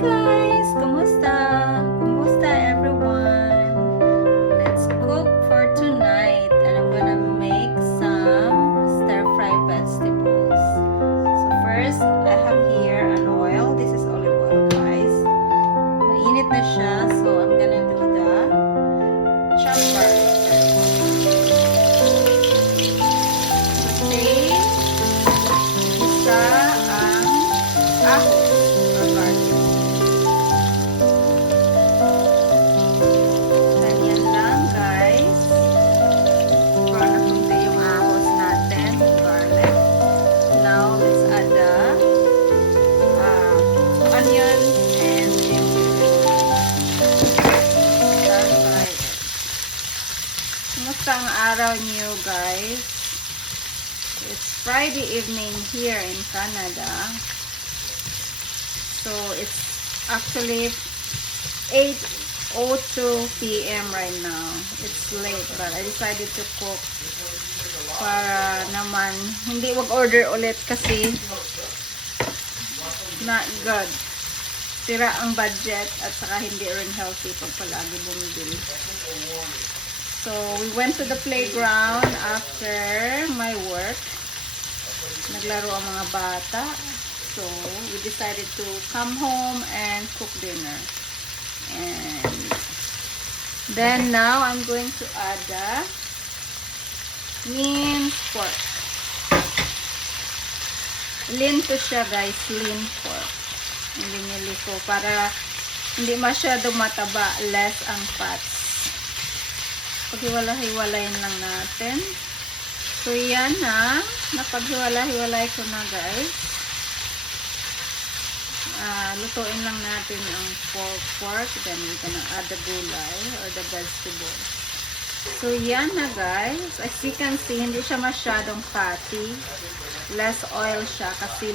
guys! Kumusta? Kumusta everyone? Let's cook for tonight and I'm gonna make some stir-fry vegetables. So first, I have here an oil. This is olive oil, guys. Mainit na siya, so I'm gonna do the chopped garlic first. Saute, isa ang ahos. Kumusta ang araw niyo, guys? It's Friday evening here in Canada. So, it's actually 8:02 p.m. right now. It's late, but I decided to cook para naman hindi wag order ulit kasi not good. Sira ang budget at saka hindi rin healthy pag palagi bumibili. So, we went to the playground after my work. Naglaro ang mga bata. So, we decided to come home and cook dinner. And then now, I'm going to add the lean pork. Lean to siya, guys. Lean pork. Yung binili ko para hindi masyado mataba. Less ang fats. Paghiwala-hiwalayin lang natin. So, yan na. Napaghiwala-hiwalay ko na, guys. Lutuin lang natin ang pork. Then, we're gonna add the gulay or the vegetable. So, yan na, guys. As you can see, hindi siya masyadong fatty. Less oil siya kasi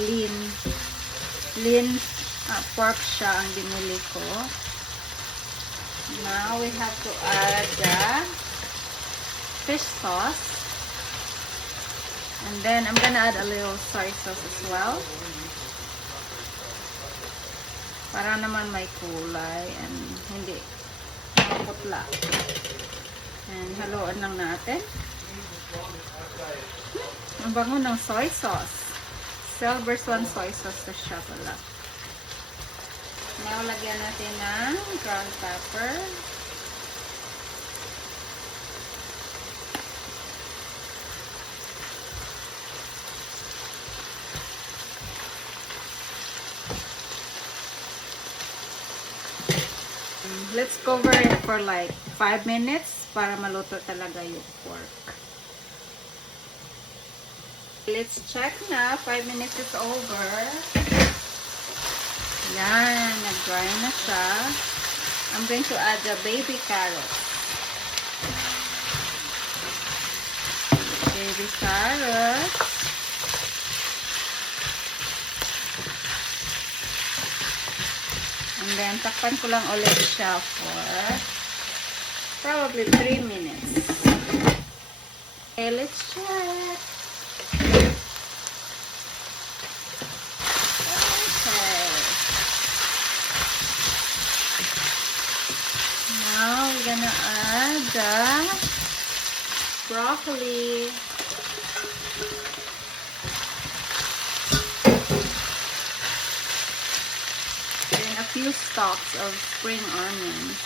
lean pork siya ang binili ko. Now, we have to add the fish sauce. And then, I'm gonna add a little soy sauce as well. Para naman may kulay and hindi makaputla. And haluan lang natin. Ang bango ng soy sauce. Silver Swan soy sauce na siya pala. Now, lagyan natin ng ground pepper. Let's cover it for like 5 minutes para maluto talaga yung pork. Let's check na. 5 minutes is over. Yan, nag-dry na siya. I'm going to add the baby carrots. Baby carrots. And then, takpan ko lang ulit siya for probably 3 minutes. Okay, let's check. Now, we're gonna add the broccoli. Then a few stalks of spring onions.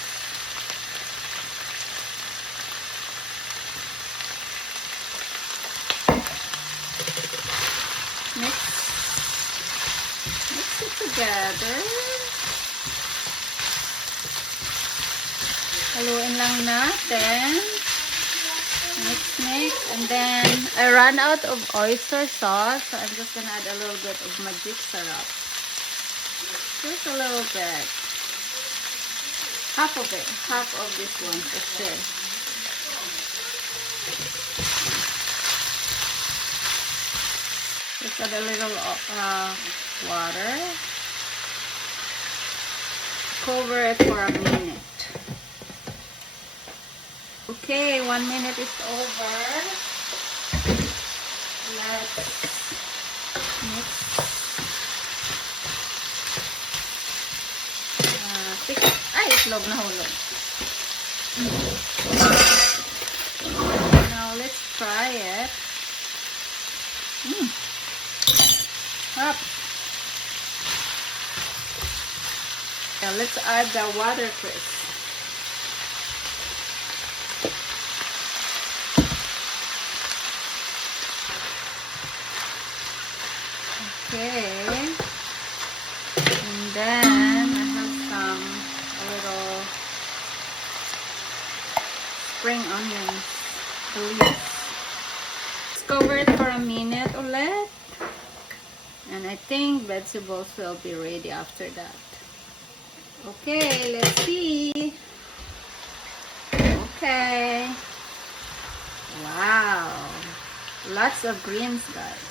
Mix it together. Haluin lang natin. Mix. And then, I ran out of oyster sauce. So, I'm just gonna add a little bit of magic syrup. Just a little bit. Half of it. Half of this one. Kasi. Just add a little water. Cover it for a minute. Okay, 1 minute is over. Let's mix. itlog na hulog. Now, let's try it. Up. Now, let's add the watercress. Okay. And then, I have a little spring onions. The leaves. Let's cover it for a minute ulit. And I think vegetables will be ready after that. Okay, let's see. Okay. Wow. Lots of greens, guys.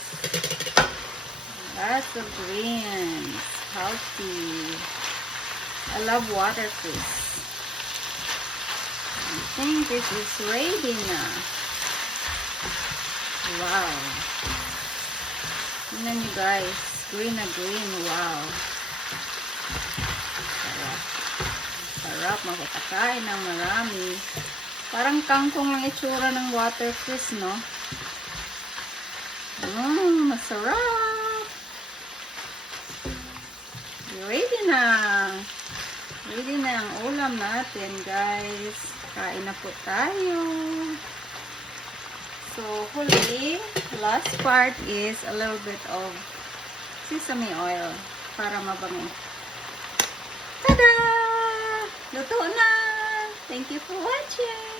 Lots of greens. Healthy. I love watercress. I think this is ready na. Wow. Tingnan nyo guys. Green na green. Wow. Sarap. Sarap. Makatakain ng marami. Parang kangkong lang itsura ng watercress, no? Masarap. Ready na. Ready na ang ulam natin, guys. Kain na po tayo. So, huli, last part is a little bit of sesame oil para mabango. Tada! Luto na! Thank you for watching!